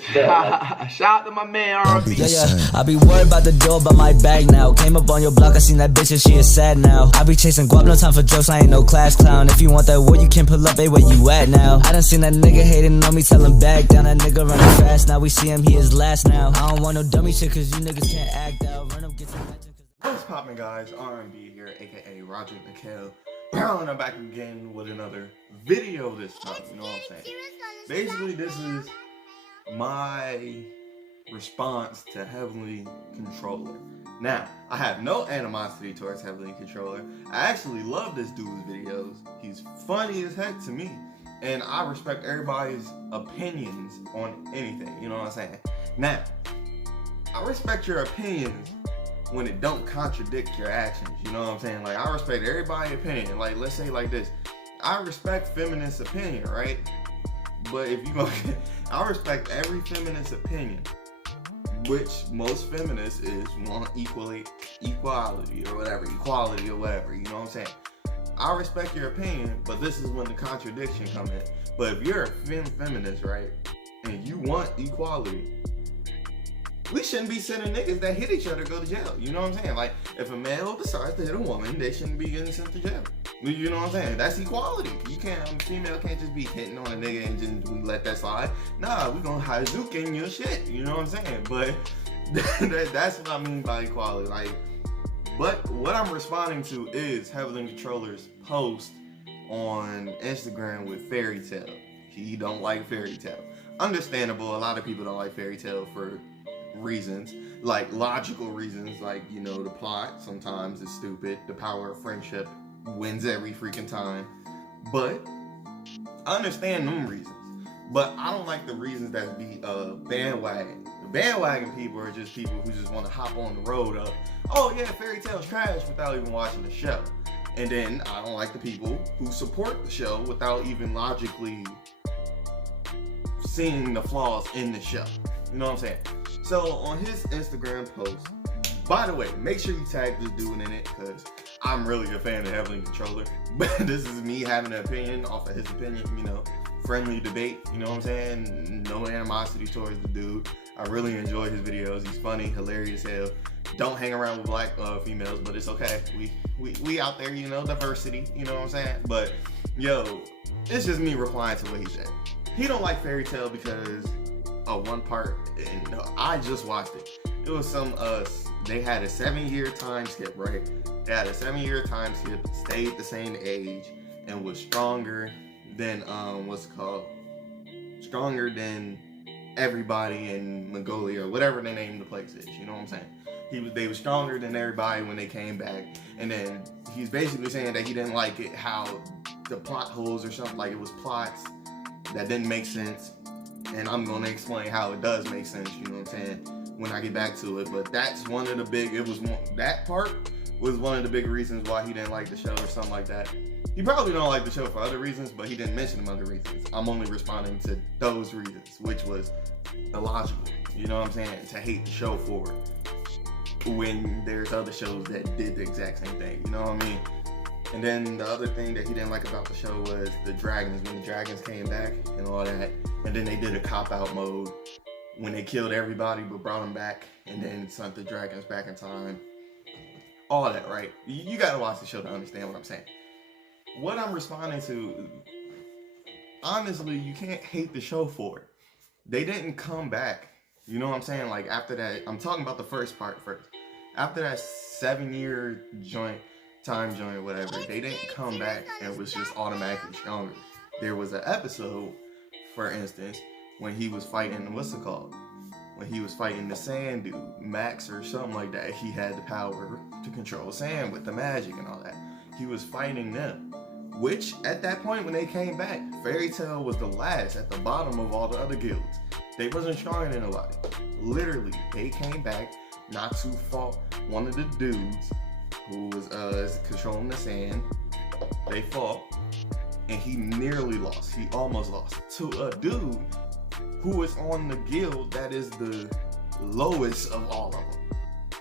Shout out to my man R&B. Yeah, I be worried about the door, but my bag now. Came up on your block, I seen that bitch and she is sad now. I be chasing guap, no time for jokes, I ain't no class clown. If you want that wood, you can pull up, where you at now? I done seen that nigga hating on me, tell him back down. That nigga running fast, now we see him, he is last now. I don't want no dummy shit, cause you niggas can't act out. Run up, get some magic. What's poppin', guys? R&B here, aka Roger McHale. And I'm back again with another video this time, you know what I'm saying? Basically, this is my response to Heavenly Controller. Now, I have no animosity towards Heavenly Controller. I actually love this dude's videos. He's funny as heck to me. And I respect everybody's opinions on anything, you know what I'm saying? Now, I respect your opinions when it don't contradict your actions, you know what I'm saying? Like, I respect everybody's opinion. Like, let's say like this. I respect feminists' opinion, right? But if you go, I respect every feminist opinion, which most feminists want equality or whatever, equality or whatever, you know what I'm saying? I respect your opinion, but this is when the contradiction comes in. But if you're a feminist, right, and you want equality, we shouldn't be sending niggas that hit each other go to jail. You know what I'm saying? Like, if a male decides to hit a woman, they shouldn't be getting sent to jail. You know what I'm saying? That's equality. You can't, a female can't just be hitting on a nigga and just let that slide. Nah, we gonna Hazuki your shit. You know what I'm saying? But that's what I mean by equality. Like, but what I'm responding to is Heavenly Controller's post on Instagram with Fairy Tail. He don't like Fairy Tail. Understandable. A lot of people don't like Fairy Tail for reasons, like logical reasons, like, you know, the plot sometimes is stupid, the power of friendship wins every freaking time, but I understand them reasons, but I don't like the reasons that be bandwagon. The bandwagon people are just people who just want to hop on the road of, oh yeah, Fairy Tail's trash, without even watching the show. And then I don't like the people who support the show without even logically seeing the flaws in the show. You know what I'm saying? So on his Instagram post, by the way, make sure you tag this dude in it, because I'm really a fan of Heavenly Controller. But this is me having an opinion off of his opinion, you know, friendly debate, you know what I'm saying? No animosity towards the dude. I really enjoy his videos. He's funny, hilarious as hell. Don't hang around with black females, but it's okay. We out there, you know, diversity, you know what I'm saying? But yo, it's just me replying to what he said. He don't like Fairy Tail because one part, and I just watched it. It was some they had a 7-year time skip, right? They had a 7-year time skip, stayed the same age, and was stronger than what's it called? Stronger than everybody in Mongolia, or whatever the name of the place is. You know what I'm saying? They were stronger than everybody when they came back, and then he's basically saying that he didn't like it how the plot holes or something, like it was plots that didn't make sense. And I'm gonna explain how it does make sense, you know what I'm saying, when I get back to it. But that's one of the big, that part was one of the big reasons why he didn't like the show or something like that. He probably don't like the show for other reasons, but he didn't mention them other reasons. I'm only responding to those reasons, which was illogical, you know what I'm saying, to hate the show for when there's other shows that did the exact same thing, you know what I mean? And then the other thing that he didn't like about the show was the dragons, when the dragons came back and all that. And then they did a cop-out mode when they killed everybody but brought them back, and then sent the dragons back in time. All that, right? You gotta watch the show to understand what I'm saying. What I'm responding to, honestly, you can't hate the show for it. They didn't come back. You know what I'm saying? Like, after that, I'm talking about the first part first. After that 7-year time joint, whatever, they didn't come back and was just automatically stronger. There was an episode, for instance, when he was fighting, what's it called? When he was fighting the sand dude, Max or something like that. He had the power to control sand with the magic and all that. He was fighting them, which at that point when they came back, Fairy Tail was the last at the bottom of all the other guilds. They wasn't stronger than nobody. Literally, they came back not to fault one of the dudes who was controlling the sand. They fought, and he nearly lost. He almost lost to a dude who is on the guild that is the lowest of all of them.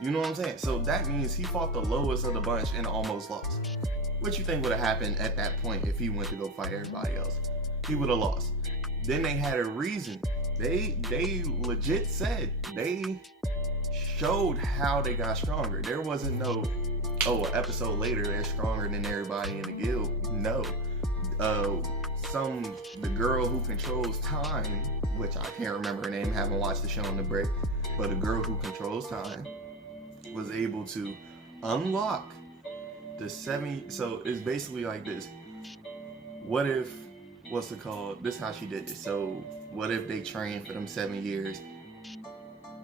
You know what I'm saying? So that means he fought the lowest of the bunch and almost lost. What you think would have happened at that point if he went to go fight everybody else? He would have lost. Then they had a reason They legit said they showed how they got stronger. There wasn't no, oh, an episode later they're stronger than everybody in the guild. No. The girl who controls time, which I can't remember her name, haven't watched the show on the break, but a girl who controls time was able to unlock the 7. So it's basically like this. What if, what's it called? This is how she did it. So what if they trained for them 7 years,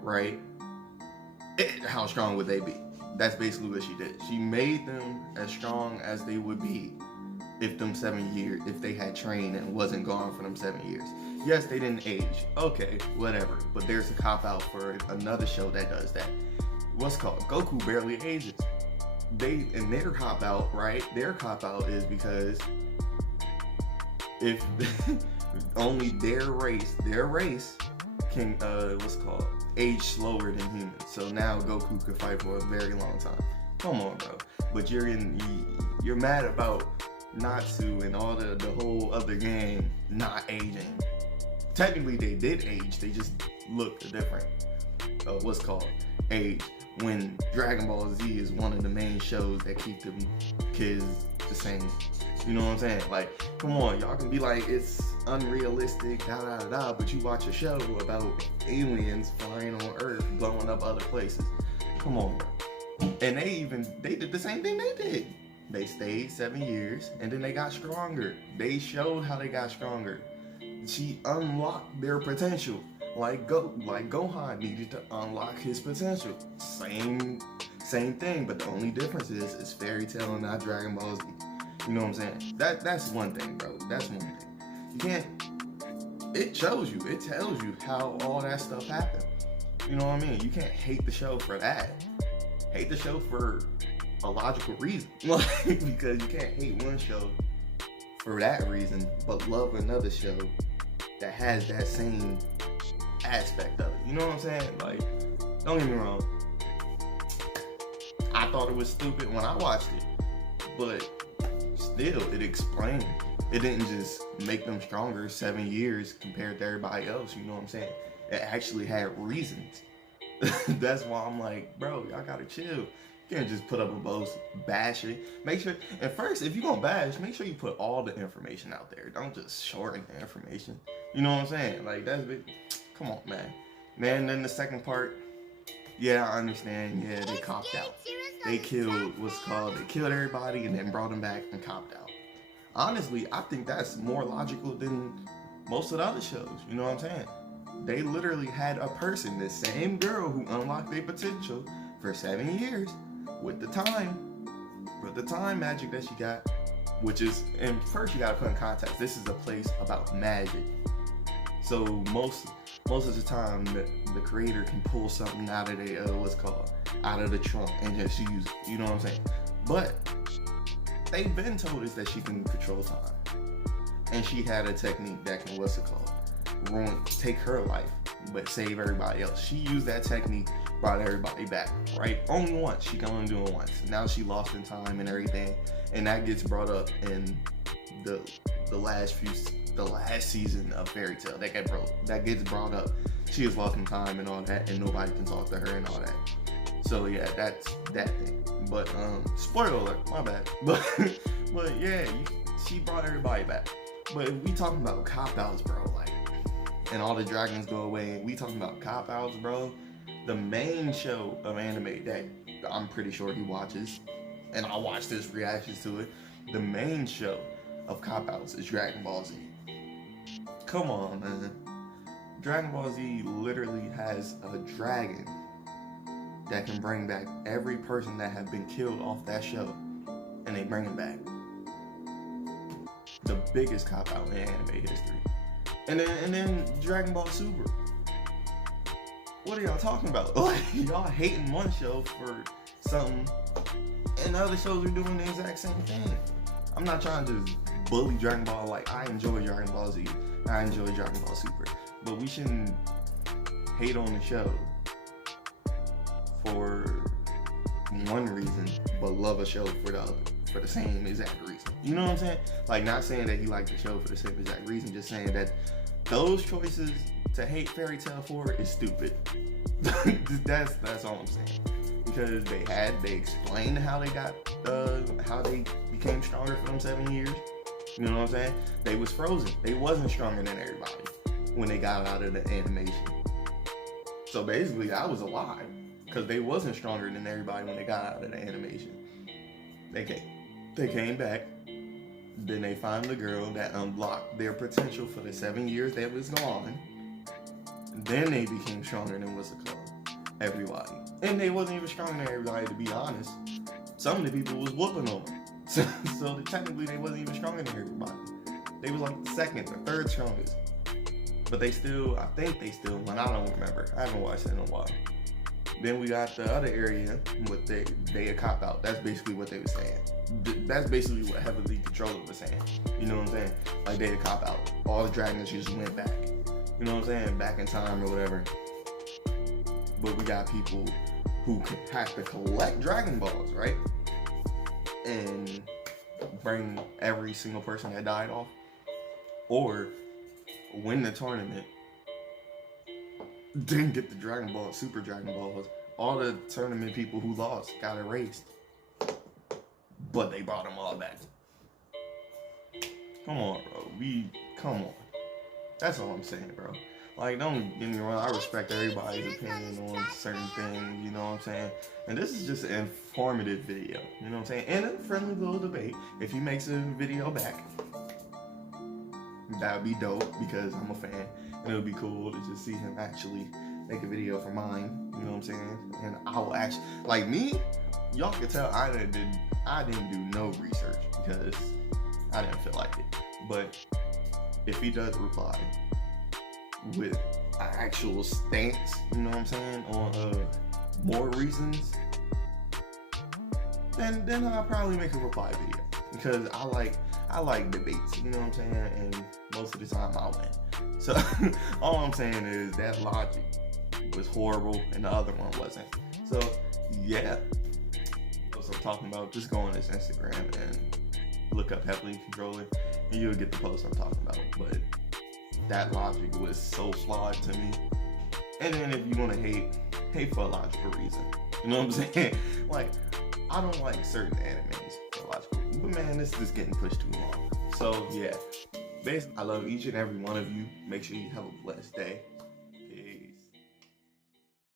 right? How strong would they be? That's basically what she did. She made them as strong as they would be if them 7 years, if they had trained and wasn't gone for them 7 years. Yes, they didn't age. Okay, whatever. But there's a cop out for another show that does that. What's called? Goku barely ages. And their cop out, right? Their cop out is because if only their race can what's called age slower than humans. So now Goku could fight for a very long time. Come on, bro. But you're mad about Natsu and all the whole other game not aging. Technically they did age, they just looked different. What's called age. When Dragon Ball Z is one of the main shows that keep them kids the same. You know what I'm saying? Like, come on, y'all can be like, it's unrealistic, but you watch a show about aliens flying on Earth, blowing up other places. Come on, bro. And they did the same thing they did. They stayed 7 years, and then they got stronger. They showed how they got stronger. She unlocked their potential. Like Gohan needed to unlock his potential. Same thing, but the only difference is it's Fairy Tail and not Dragon Ball Z. You know what I'm saying? That's one thing, bro. That's one thing. You can't. It shows you. It tells you how all that stuff happened. You know what I mean? You can't hate the show for that. Hate the show for a logical reason. Because you can't hate one show for that reason, but love another show that has that same aspect of it. You know what I'm saying? Like, don't get me wrong. I thought it was stupid when I watched it, but still, it explained. It didn't just make them stronger 7 years compared to everybody else. You know what I'm saying? It actually had reasons. That's why I'm like, bro, y'all gotta chill. You can't just put up a boast, bash it. Make sure, and first, if you're gonna bash, make sure you put all the information out there. Don't just shorten the information. You know what I'm saying? Like, that's big. Come on, man. Man, then the second part, yeah, I understand. Yeah, they copped out. They killed, they killed everybody and then brought them back and copped out. Honestly, I think that's more logical than most of the other shows. You know what I'm saying? They literally had a person, the same girl who unlocked their potential for 7 years with the time magic that she got, which is, and first you gotta put in context, this is a place about magic. So most of the time, the creator can pull something out of the out of the trunk and just use it. You know what I'm saying? But they've been told us that she can control time, and she had a technique that can take her life, but save everybody else. She used that technique, brought everybody back. Right? Only once. She can only do it once. Now she lost in time and everything, and that gets brought up in the last season of Fairy Tail. That gets brought up. She is lost in time and all that, and nobody can talk to her and all that. So yeah, that's that thing. But spoiler alert, my bad. But yeah, she brought everybody back. But if we talking about cop outs, bro, like, and all the dragons go away, and we talking about cop outs, bro. The main show of anime that I'm pretty sure he watches, and I watched his reactions to it. The main show of cop outs is Dragon Ball Z. Come on, man. Dragon Ball Z literally has a dragon that can bring back every person that have been killed off that show, and they bring him back. The biggest cop out in anime history. And then Dragon Ball Super. What are y'all talking about? Like, y'all hating one show for something, and the other shows are doing the exact same thing. I'm not trying to bully Dragon Ball. Like, I enjoy Dragon Ball Z, I enjoy Dragon Ball Super, but we shouldn't hate on the show for one reason, but love a show for the same exact reason. You know what I'm saying? Like, not saying that you like the show for the same exact reason, just saying that those choices to hate Fairy Tail for is stupid. That's all I'm saying. Because they explained how they got how they became stronger for them 7 years. You know what I'm saying? They was frozen. They wasn't stronger than everybody when they got out of the animation. So basically that was a lie. Because they wasn't stronger than everybody when they got out of the animation. They came back. Then they found the girl that unlocked their potential for the 7 years that was gone. Then they became stronger than what's it called? Everybody. And they wasn't even stronger than everybody, to be honest. Some of the people was whooping on them. So technically they wasn't even stronger than everybody. They was like the second or third strongest. But they still, I think they still won. I don't remember. I haven't watched it in a while. Then we got the other area with they a cop out. That's basically what they were saying. That's basically what Heavenly Controller was saying. You know what I'm saying? Like they a cop out. All the dragons just went back. You know what I'm saying? Back in time or whatever. But we got people who have to collect Dragon Balls, right? And bring every single person that died off. Or win the tournament. Then get the Dragon Ball, Super Dragon Balls. All the tournament people who lost got erased. But they brought them all back. Come on, bro. Come on. That's all I'm saying, bro. Like, don't get me wrong, I respect everybody's opinion on certain things, you know what I'm saying? And this is just an informative video, you know what I'm saying? And a friendly little debate. If he makes a video back, that would be dope because I'm a fan. And it would be cool to just see him actually make a video for mine, you know what I'm saying? And I will actually, like me, y'all can tell I didn't do no research because I didn't feel like it. But if he does reply with an actual stance, you know what I'm saying, on more reasons, then I'll probably make a reply video because I like debates, you know what I'm saying, and most of the time I win. So all I'm saying is that logic was horrible and the other one wasn't. So yeah, so I'm talking about, just go on his Instagram and look up Heavenly Controller and you'll get the post I'm talking about. But that logic was so flawed to me. And then if you want to hate for a logical reason. You know what I'm saying? Like, I don't like certain animes for logical reasons. But man, this is getting pushed too long. So yeah, basically, I love each and every one of you. Make sure you have a blessed day.